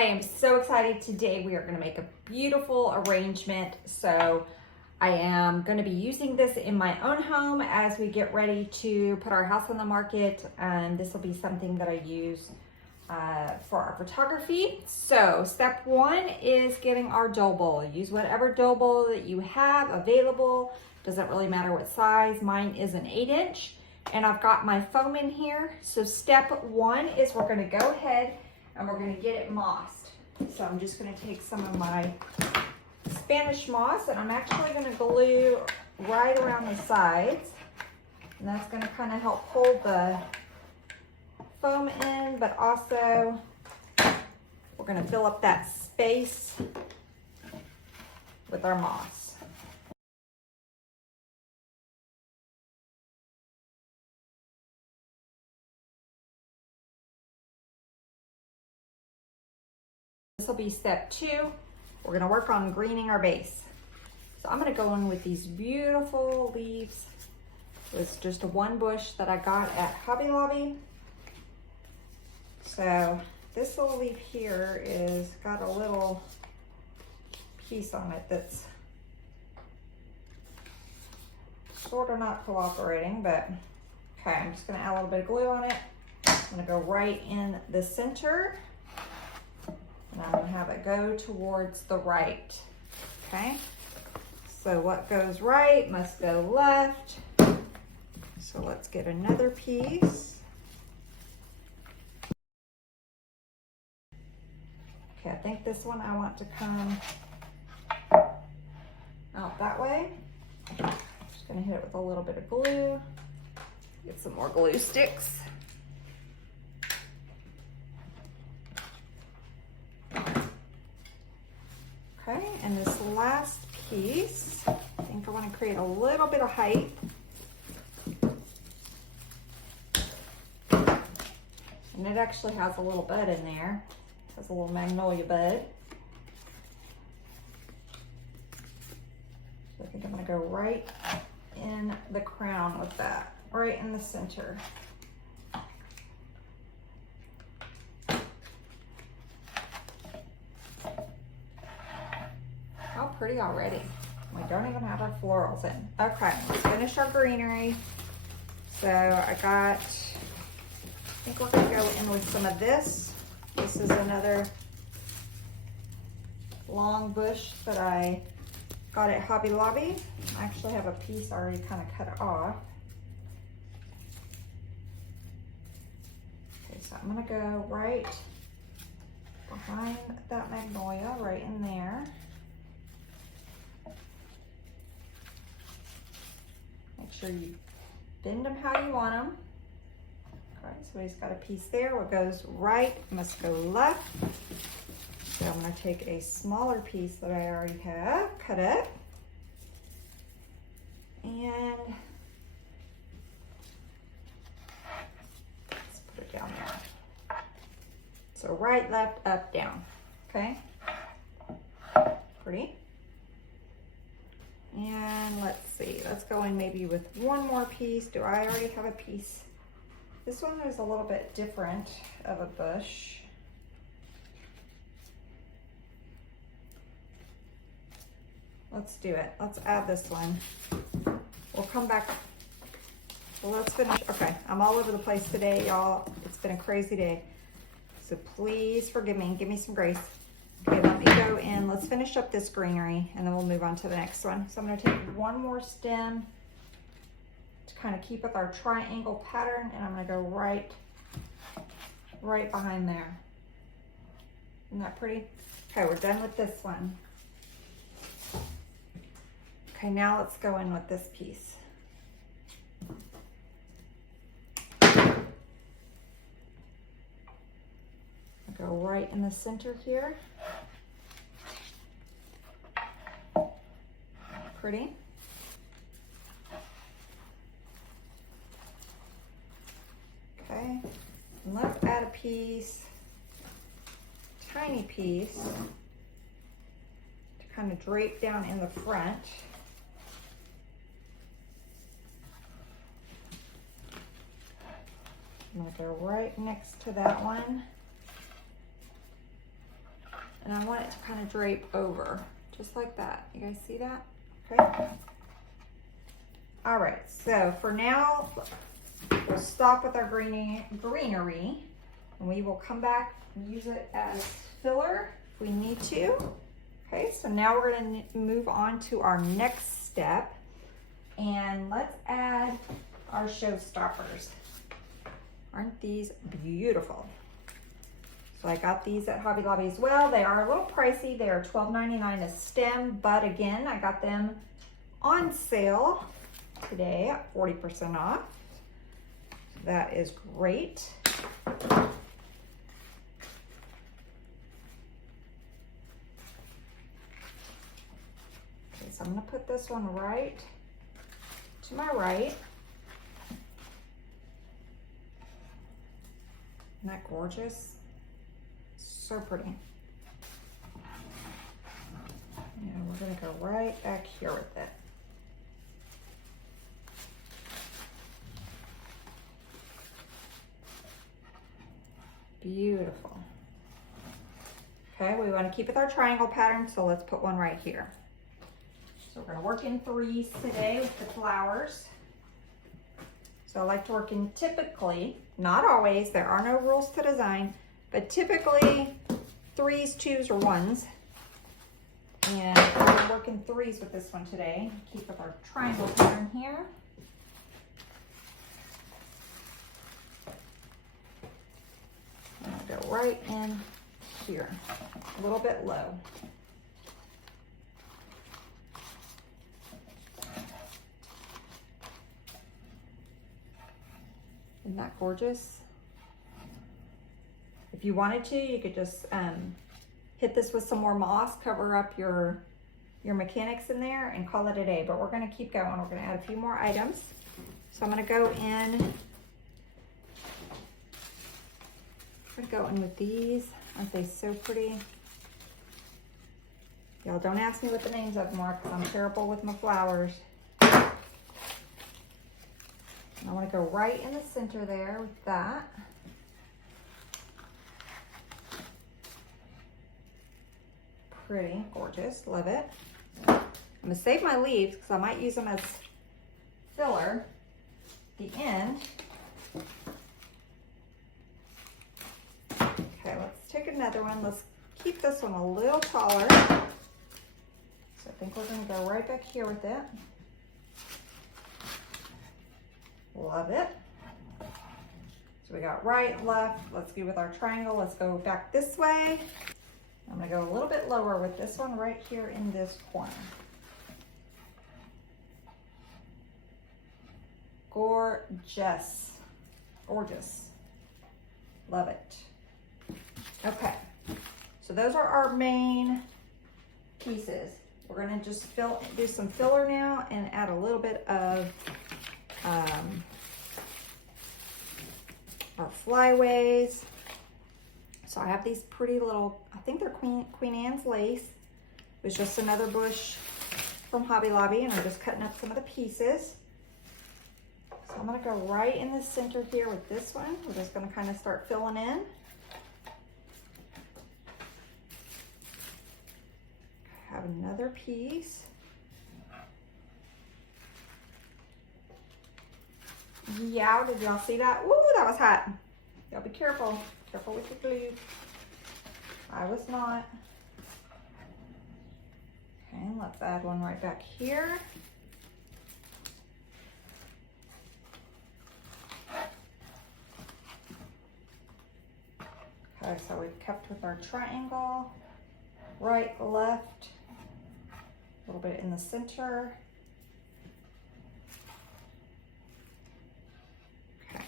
I am so excited today. We are going to make a beautiful arrangement. So I am going to be using this in my own home as we get ready to put our house on the market. And this will be something that I use for our photography. So step one is getting our dough bowl. Use whatever dough bowl that you have available. Doesn't really matter what size. Mine is an 8-inch. And I've got my foam in here. So step one is we're going to go ahead and we're going to get it mossed. So I'm just going to take some of my Spanish moss and I'm actually going to glue right around the sides. And that's going to kind of help hold the foam in, but also we're going to fill up that space with our moss. This will be step two. We're going to work on greening our base. So I'm going to go in with these beautiful leaves. It's just one bush that I got at Hobby Lobby. So this little leaf here is got a little piece on it that's sort of not cooperating, but okay, I'm just going to add a little bit of glue on it. I'm going to go right in the center. And I'm going to have it go towards the right, okay? So what goes right must go left. So let's get another piece. Okay, I think this one I want to come out that way. Just going to hit it with a little bit of glue. Get some more glue sticks. Okay, and this last piece, I think I want to create a little bit of height. And it actually has a little bud in there. It has a little magnolia bud. So I think I'm going to go right in the crown with that, right in the center. Pretty already. We don't even have our florals in. Okay, let's finish our greenery. So I think we're gonna go in with some of this. This is another long bush that I got at Hobby Lobby. I actually have a piece already kind of cut off. Okay, so I'm gonna go right behind that magnolia, right in there. Make sure you bend them how you want them. All right, so he's got a piece there. What goes right must go left. So I'm going to take a smaller piece that I already have, cut it, and let's put it down there. So right, left, up, down. Okay, pretty. And let's see, let's go in maybe with one more piece. Do I already have a piece? This one is a little bit different of a bush. Let's do it. Let's add this one. We'll come back. Well, let's finish. Okay, I'm all over the place today, y'all. It's been a crazy day. So please forgive me and give me some grace. Okay, let me go in. Let's finish up this greenery and then we'll move on to the next one. So I'm going to take one more stem to kind of keep with our triangle pattern, and I'm going to go right behind there. Isn't that pretty? Okay, we're done with this one. Okay, now let's go in with this piece. I'll go right in the center here. Pretty. Okay, and let's add a piece, tiny piece, to kind of drape down in the front. I'm gonna go right next to that one. And I want it to kind of drape over, just like that. You guys see that? Okay. All right, so for now, we'll stop with our greenery, and we will come back and use it as filler if we need to. Okay, so now we're gonna move on to our next step, and let's add our showstoppers. Aren't these beautiful? So I got these at Hobby Lobby as well. They are a little pricey. They are $12.99 a stem, but again, I got them on sale today at 40% off. That is great. Okay, so I'm gonna put this one right to my right. Isn't that gorgeous? So pretty. And we're gonna go right back here with it. Beautiful. Okay, we want to keep with our triangle pattern, so let's put one right here. So we're going to work in threes today with the flowers. So I like to work in typically, not always, there are no rules to design, but typically threes, twos, or ones. And we're going to work in threes with this one today. Keep with our triangle pattern here. And I'll go right in here, a little bit low. Isn't that gorgeous? If you wanted to, you could just hit this with some more moss, cover up your mechanics in there, and call it a day. But we're going to keep going. We're going to add a few more items. So I'm going to go in. Go in with these. Aren't they so pretty? Y'all don't ask me what the names of them are because I'm terrible with my flowers. And I want to go right in the center there with that. Pretty, gorgeous, love it. I'm going to save my leaves because I might use them as filler at the end. Okay, let's take another one. Let's keep this one a little taller. So I think we're going to go right back here with it. Love it. So we got right, left. Let's go with our triangle. Let's go back this way. I'm going to go a little bit lower with this one right here in this corner. Gorgeous. Gorgeous. Love it. Okay, so those are our main pieces. We're gonna just do some filler now and add a little bit of our Flyways. So I have these pretty little, I think they're Queen Anne's lace. It was just another bush from Hobby Lobby, and I'm just cutting up some of the pieces. So I'm gonna go right in the center here with this one. We're just gonna kind of start filling in. Have another piece. Yeah, did y'all see that? Ooh, that was hot. Y'all be careful. Careful with your glue. I was not. Okay, let's add one right back here. Okay, so we've kept with our triangle. Right, left. A little bit in the center. Okay.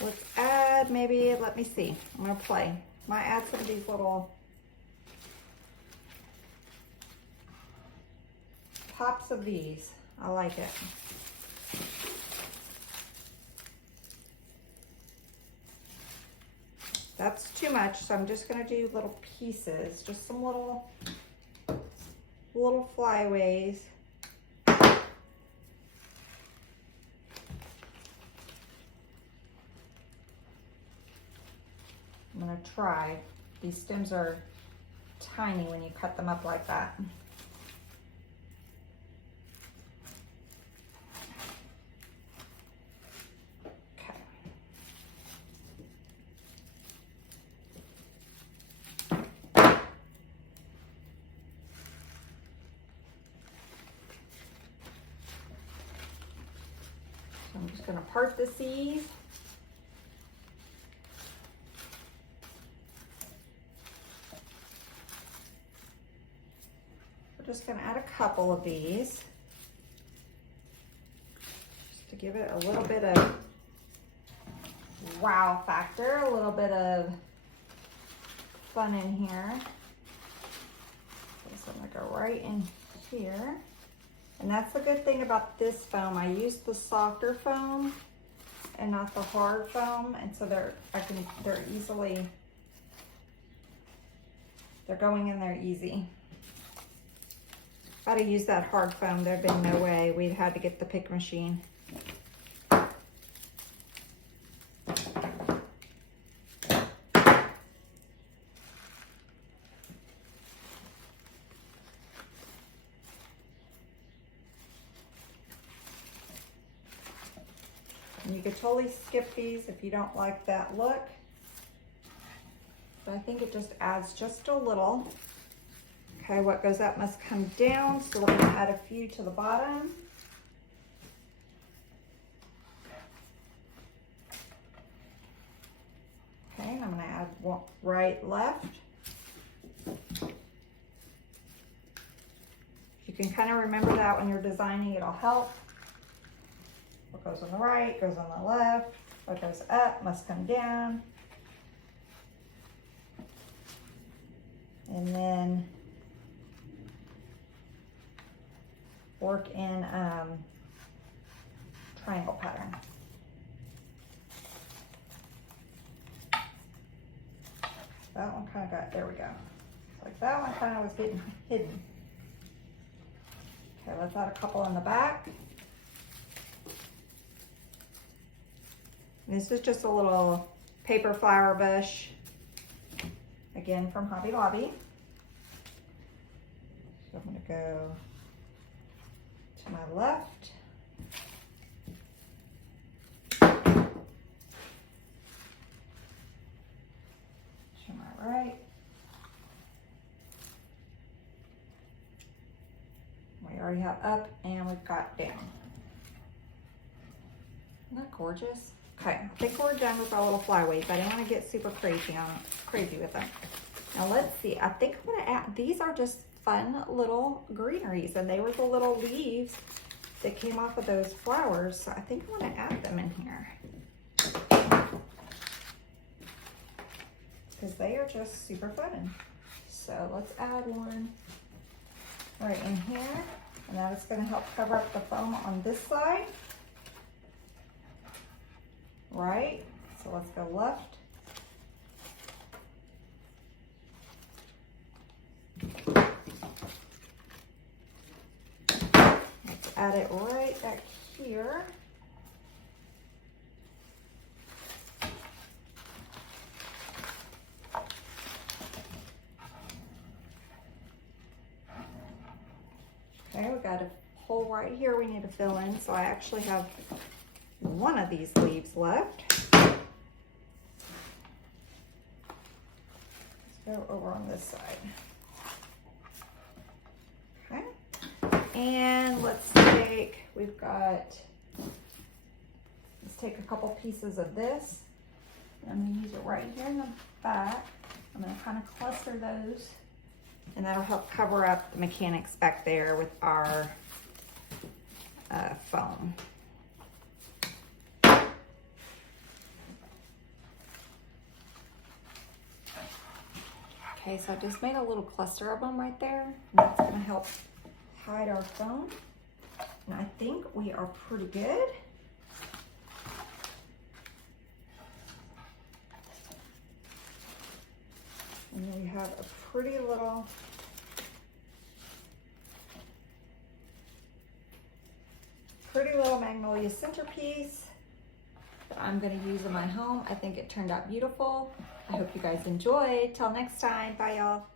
Let's add maybe, let me see. I'm gonna play. Might add some of these little pops of these. I like it. That's too much, so I'm just gonna do little pieces, just some little Flyways. I'm gonna try These stems are tiny when you cut them up like that. Okay. So I'm just going to part the seeds. Just going to add a couple of these just to give it a little bit of wow factor, a little bit of fun in here. So I'm going to go right in here. And that's the good thing about this foam. I use the softer foam and not the hard foam, and so they're going in there easy. If I'd have used that hard foam, there'd been no way we'd had to get the pick machine. And you could totally skip these if you don't like that look. But I think it just adds just a little. Okay, what goes up must come down, so we're going to add a few to the bottom. Okay, and I'm going to add one right, left. You can kind of remember that when you're designing, it'll help. What goes on the right goes on the left. What goes up must come down. And then work in triangle pattern. That one kind of got, there we go. Like that one kind of was getting hidden. Okay, let's add a couple in the back. This is just a little paper flower bush, again from Hobby Lobby. So I'm going to go to my left. To my right. We already have up and we've got down. Isn't that gorgeous? Okay, I think we're done with our little flyways. I didn't want to get super crazy with them. Now let's see. I think I'm going to add, these are just fun little greeneries, and they were the little leaves that came off of those flowers. So I think I want to add them in here because they are just super fun. So let's add one right in here, and that is going to help cover up the foam on this side. Right, so let's go left. Let's add it right back here. Okay, we got a hole right here we need to fill in, so I actually have one of these leaves left. Let's go over on this side. Okay, and let's take a couple pieces of this. I'm going to use it right here in the back. I'm going to kind of cluster those, and that'll help cover up the mechanics back there with our foam. Okay, so I just made a little cluster of them right there, and that's going to help hide our foam. And I think we are pretty good. And then we have a pretty little Magnolia centerpiece that I'm going to use in my home. I think it turned out beautiful. I hope you guys enjoyed. Till next time. Bye, y'all.